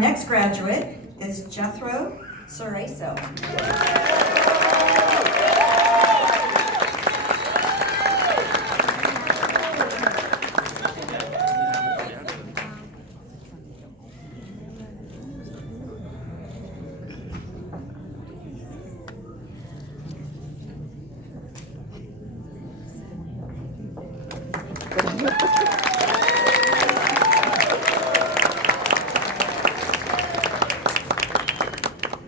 next graduate is Jethro Cereso.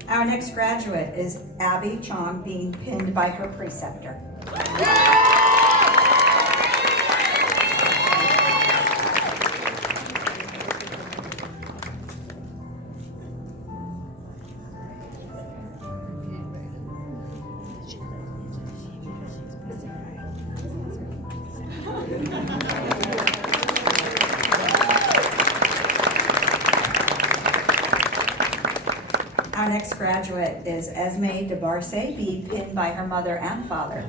Our next graduate is Abby Chong, being pinned by her preceptor. Our next graduate is Esme DeBarce, being pinned by her mother and father.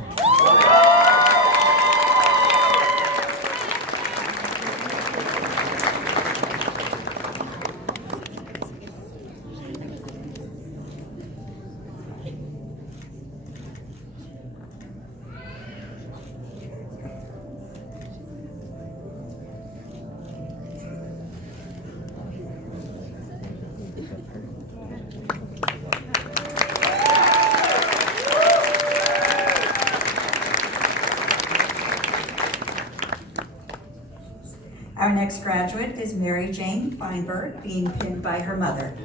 Our next graduate is Mary Jane Feinberg, being pinned by her mother.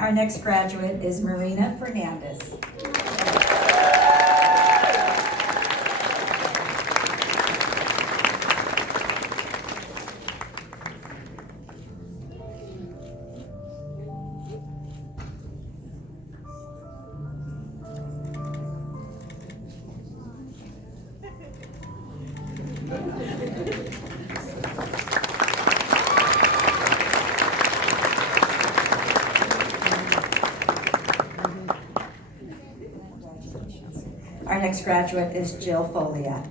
Our next graduate is Marina Fernandez. Our next graduate is Jill Folia.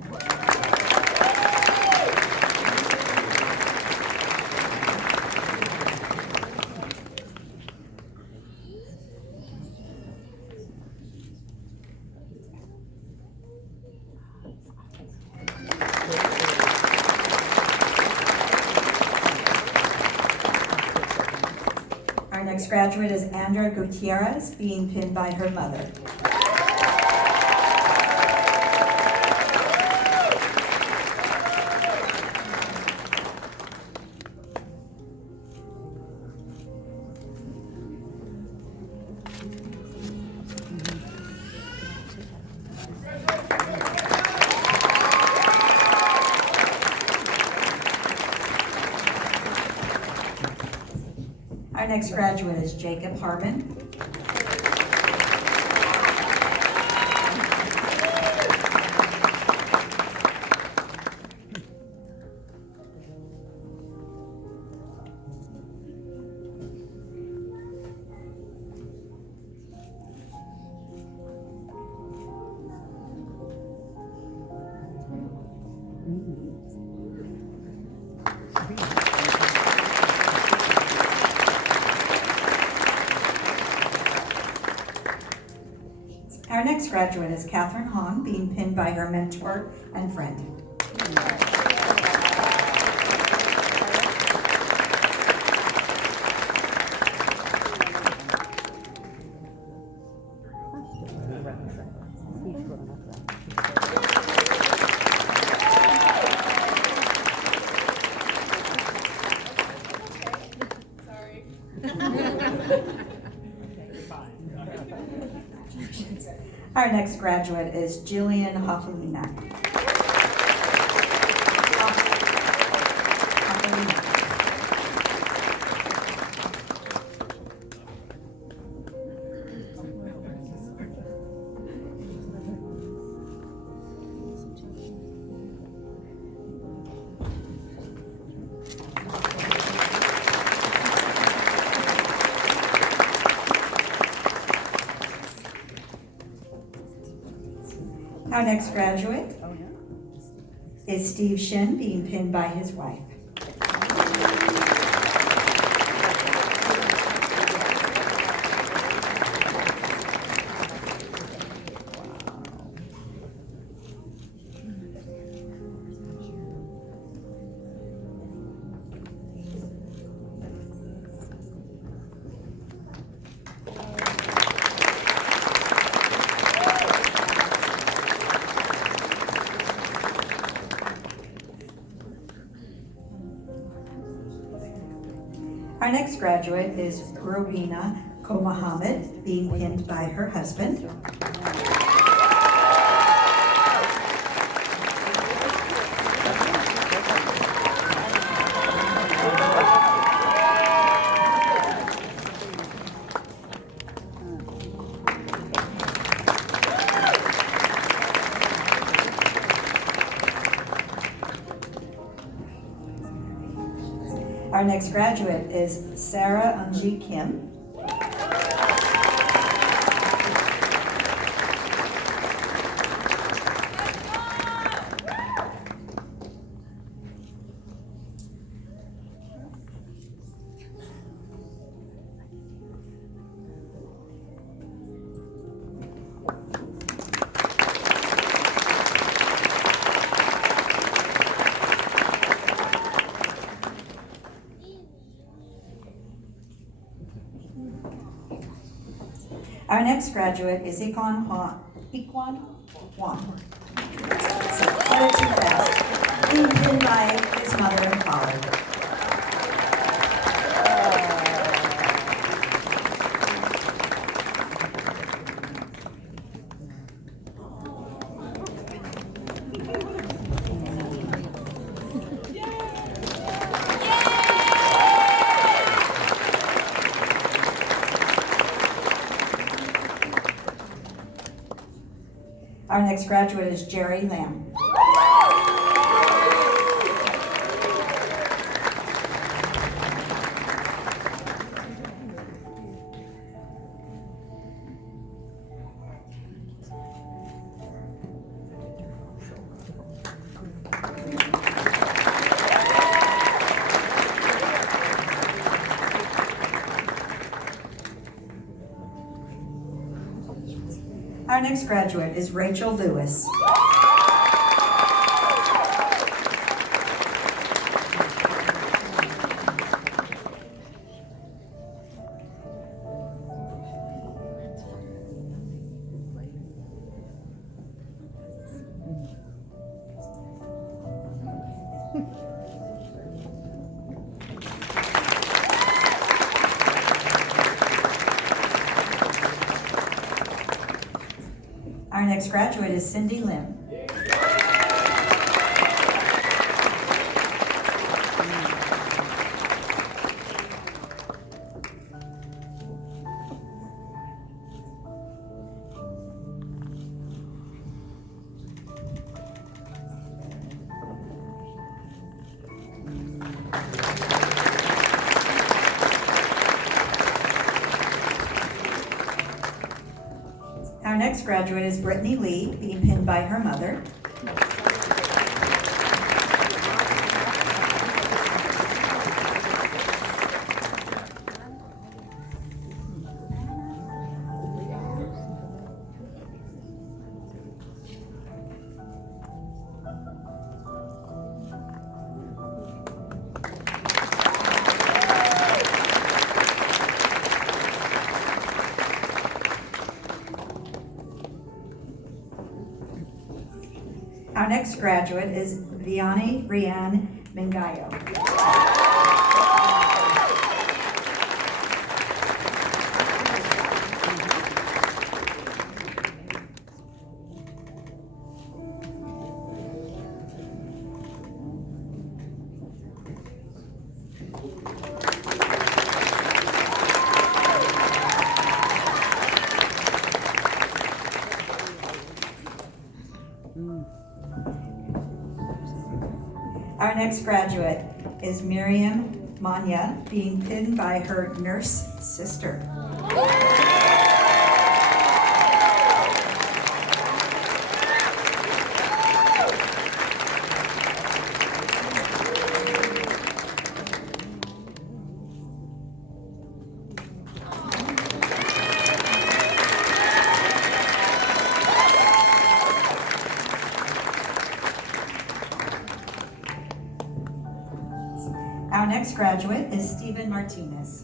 Our next graduate is Andra Gutierrez, being pinned by her mother. Our next graduate is Jacob Harmon. Our next graduate is Catherine Hong, being pinned by her mentor and friend. Our next graduate is Jillian Hoffalina. Our next graduate is Steve Shin, being pinned by his wife. Our next graduate is Rowena Komohammed, being pinned by her husband. Our next graduate is Sarah Unji Kim. Our next graduate is Iquan Huang. Said it too fast. Being pinned by his mother and father. Our next graduate is Jerry Lamb. Our next graduate is Rachel Lewis. Our next graduate is Cindy Lim. Our next graduate is Brittany Lee, being pinned by her mother. Our next graduate is Vianney Rianne Mingayo. Our next graduate is Miriam Manya, being pinned by her nurse sister. next graduate is Stephen Martinez.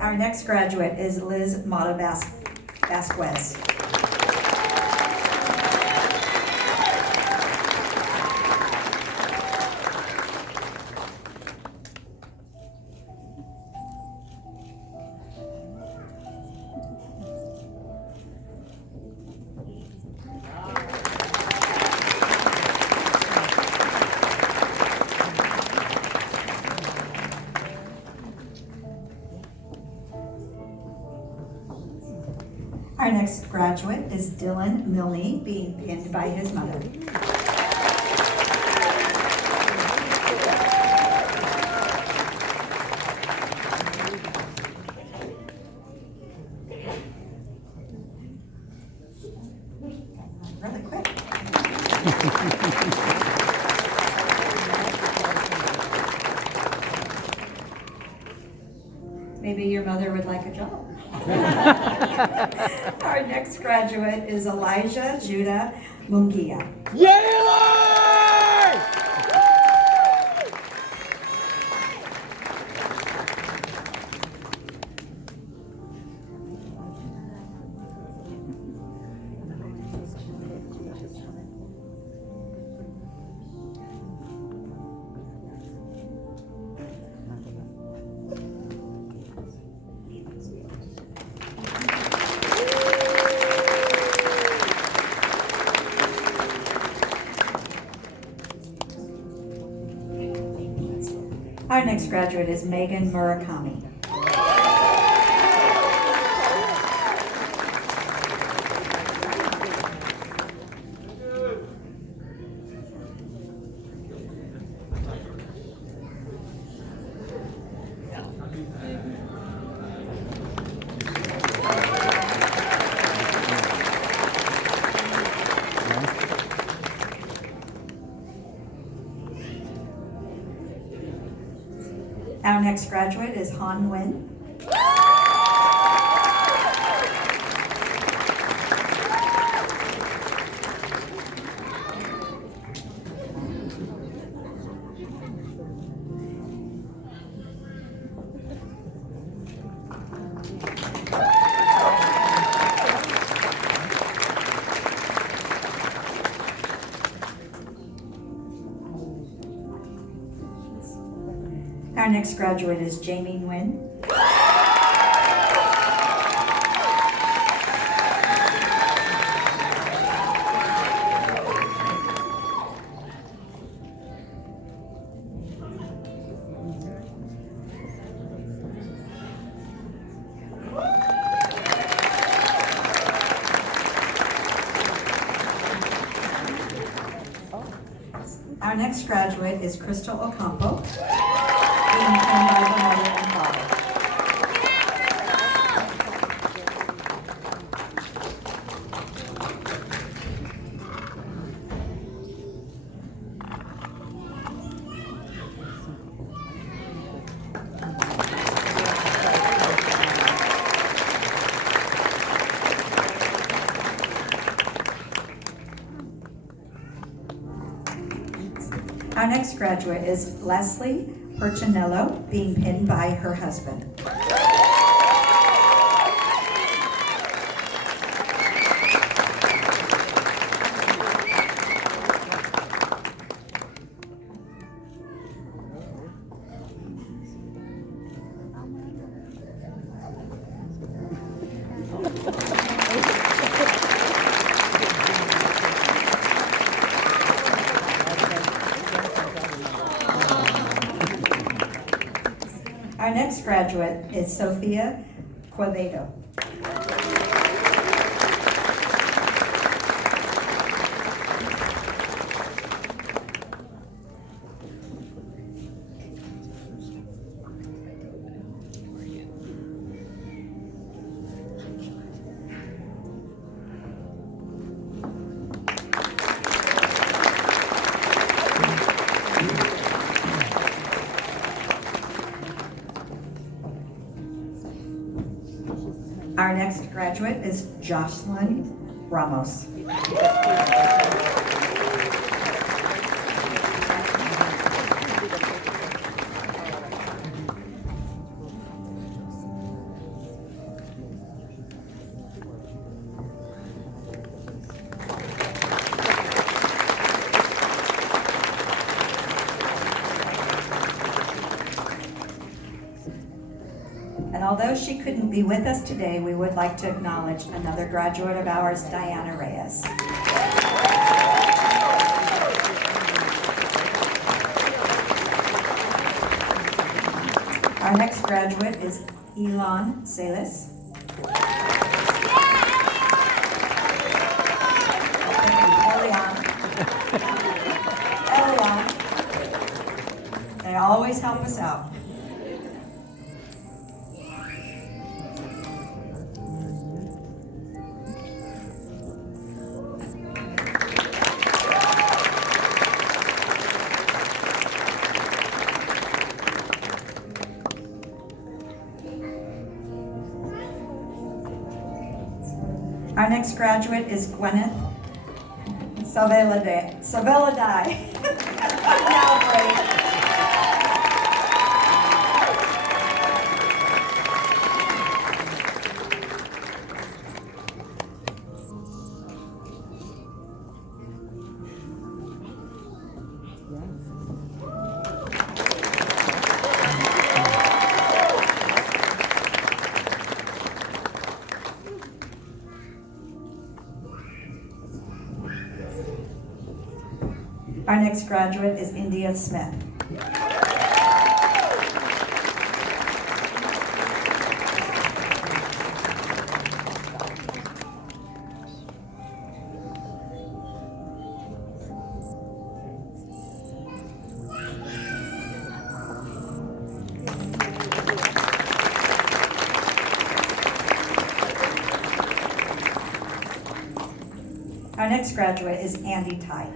Our next graduate is Liz Mata Vasquez. Our next graduate is Dylan Milne, being pinned by his mother. Really quick. Maybe your mother would like a job. Our next graduate is Elijah Judah Mungia. Our next graduate is Megan Murakami. Our next graduate is Han Nguyen. Our next graduate is Jamie Nguyen. Our next graduate is Crystal Ocampo, being pinned by her mother and father. Our next graduate is Leslie Percinello, being pinned by her husband. Our next graduate is Sophia Quevedo. graduate is Jocelyn Ramos. And although she couldn't be with us today, we would like to acknowledge another graduate of ours, Diana Reyes. Our next graduate is Elon Salas. Elion. They always help us out. Our next graduate is Gwyneth Saveladai. Now, Brady. Our next graduate is India Smith. Our next graduate is Andy Ty.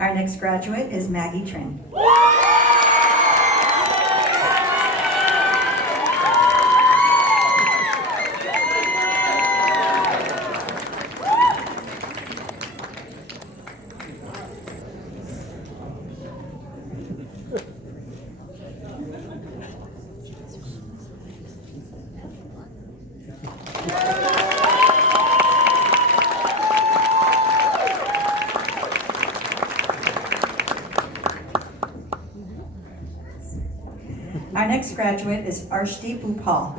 Our next graduate is Maggie Trin. Our next graduate is Arshdeep Upal.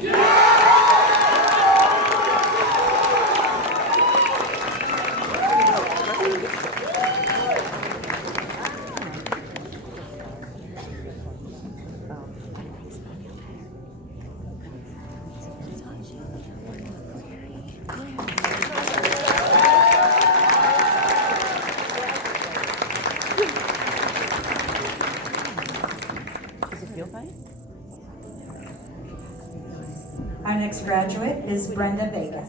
Our next graduate is Brenda Vega.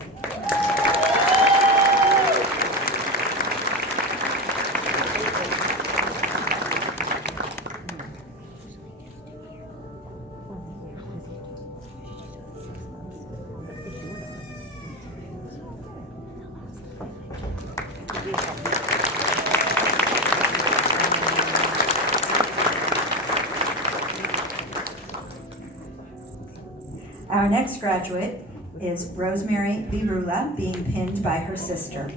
Our next graduate is Rosemary Virula, being pinned by her sister.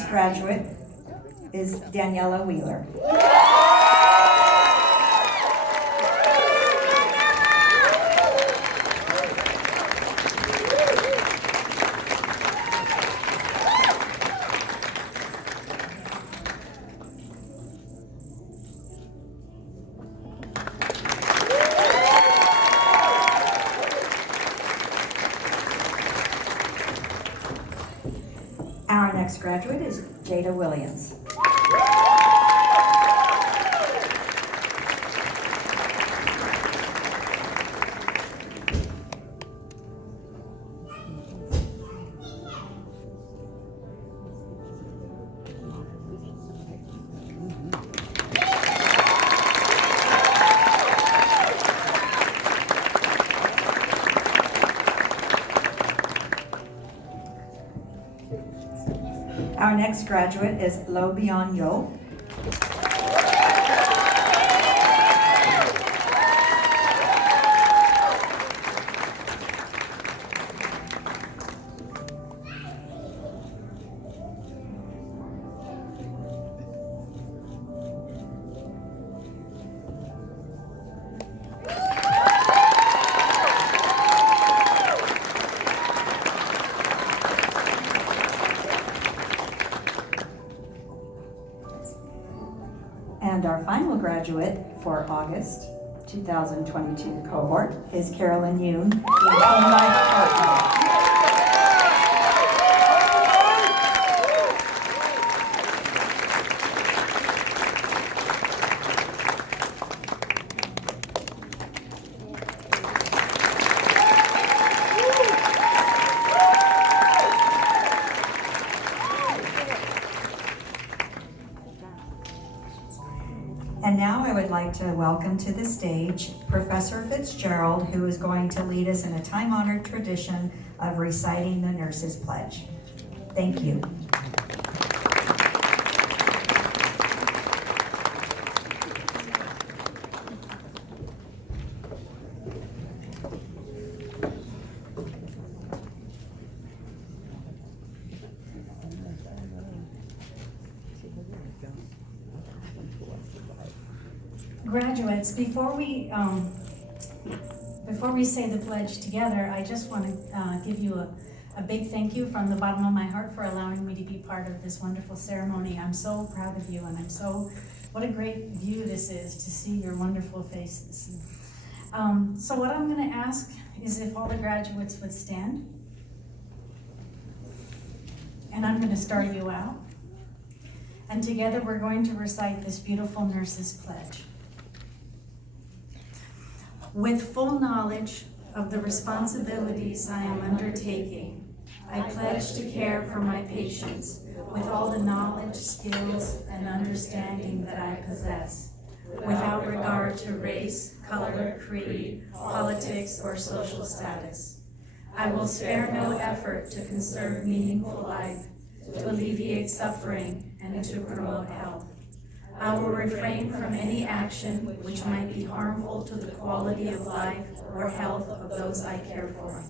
next graduate is Daniela Wheeler. Our next graduate is Jada Williams. Our next graduate is Lo Bian Yo. And our final graduate for August 2022 cohort is Carolyn Yoon, being pinned by her partner. And now I would like to welcome to the stage Professor Fitzgerald, who is going to lead us in a time-honored tradition of reciting the Nurses Pledge. Thank you. Graduates, before we say the pledge together, I just want to give you a big thank you from the bottom of my heart for allowing me to be part of this wonderful ceremony. I'm so proud of you, and what a great view this is to see your wonderful faces. So what I'm going to ask is if all the graduates would stand, and I'm going to start you out, and together we're going to recite this beautiful Nurses Pledge. With full knowledge of the responsibilities I am undertaking, I pledge to care for my patients with all the knowledge, skills, and understanding that I possess, without regard to race, color, creed, politics, or social status. I will spare no effort to conserve meaningful life, to alleviate suffering, and to promote health. I will refrain from any action which might be harmful to the quality of life or health of those I care for.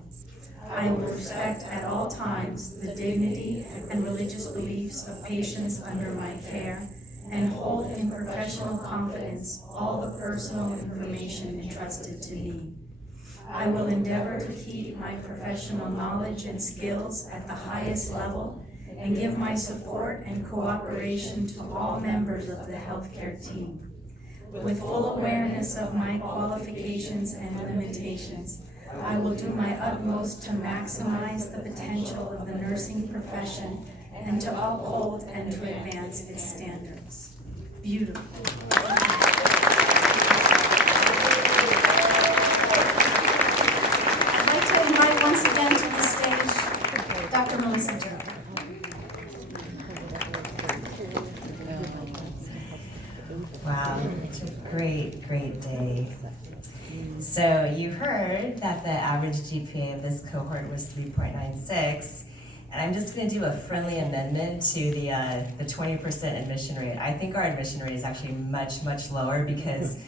I will respect at all times the dignity and religious beliefs of patients under my care and hold in professional confidence all the personal information entrusted to me. I will endeavor to keep my professional knowledge and skills at the highest level and give my support and cooperation to all members of the healthcare team. With full awareness of my qualifications and limitations, I will do my utmost to maximize the potential of the nursing profession and to uphold and to advance its standards. Beautiful. I'd like to invite once again to the stage Dr. Melissa Joe. Wow, it's a great, great day. So you heard that the average GPA of this cohort was 3.96, and I'm just going to do a friendly amendment to the 20% admission rate. I think our admission rate is actually much, much lower because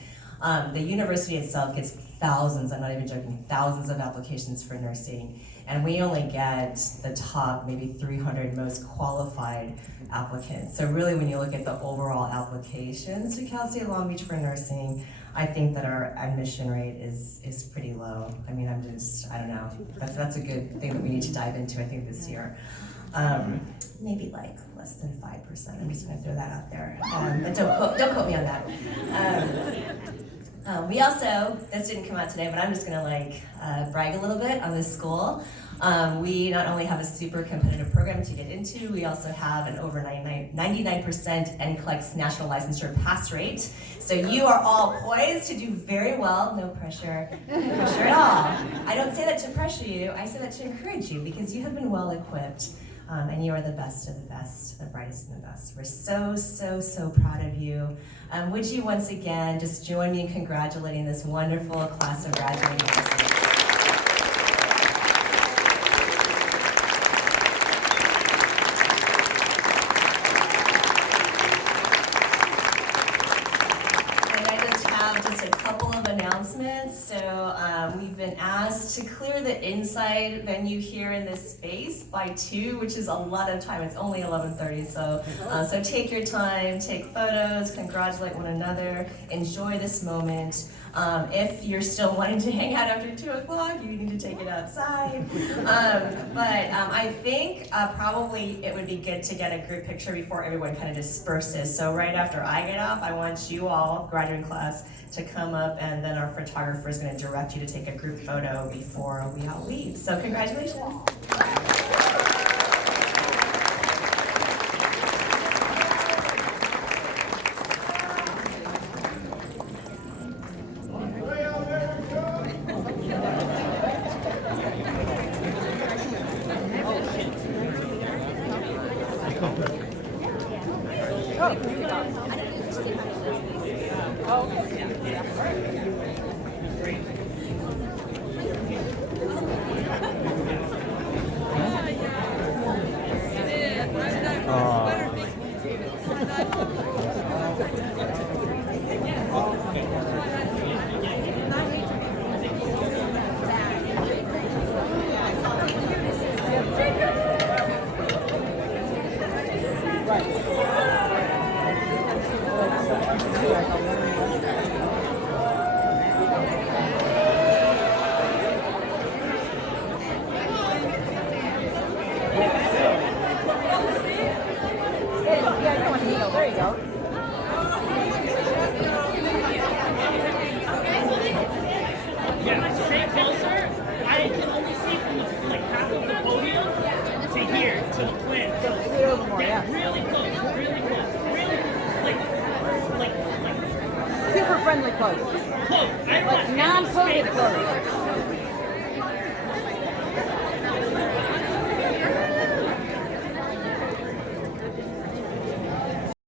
the university itself gets thousands, I'm not even joking, thousands of applications for nursing. and we only get the top maybe 300 most qualified applicants. So really, when you look at the overall applications to Cal State Long Beach for nursing, I think that our admission rate is pretty low. I mean, I don't know. That's a good thing that we need to dive into, I think, this year. Maybe like less than 5%. I'm just gonna throw that out there. But don't quote me on that. We also, this didn't come out today, but I'm just gonna brag a little bit on this school. We not only have a super competitive program to get into, we also have an over 99% NCLEX national licensure pass rate. So you are all poised to do very well, no pressure at all. I don't say that to pressure you, I say that to encourage you because you have been well equipped. And you are the best of the best, the brightest and the best. We're so proud of you. Would you once again just join me in congratulating this wonderful class of graduating nurses? Just a couple of announcements. So we've been asked to clear the inside venue here in this space by 2, which is a lot of time. It's only 11:30, so take your time, take photos, congratulate one another, enjoy this moment. If you're still wanting to hang out after 2 o'clock, you need to take it outside. But I think probably it would be good to get a group picture before everyone kind of disperses. So right after I get off, I want you all, graduating class, to come up, and then our photographer is going to direct you to take a group photo before we all leave. So congratulations. There you go. Yeah, stay closer. I can only see from half of the podium to here, to the plant. So See it a little more, yeah. really close, really close. Really, like Super friendly close. close. Like non-COVID close.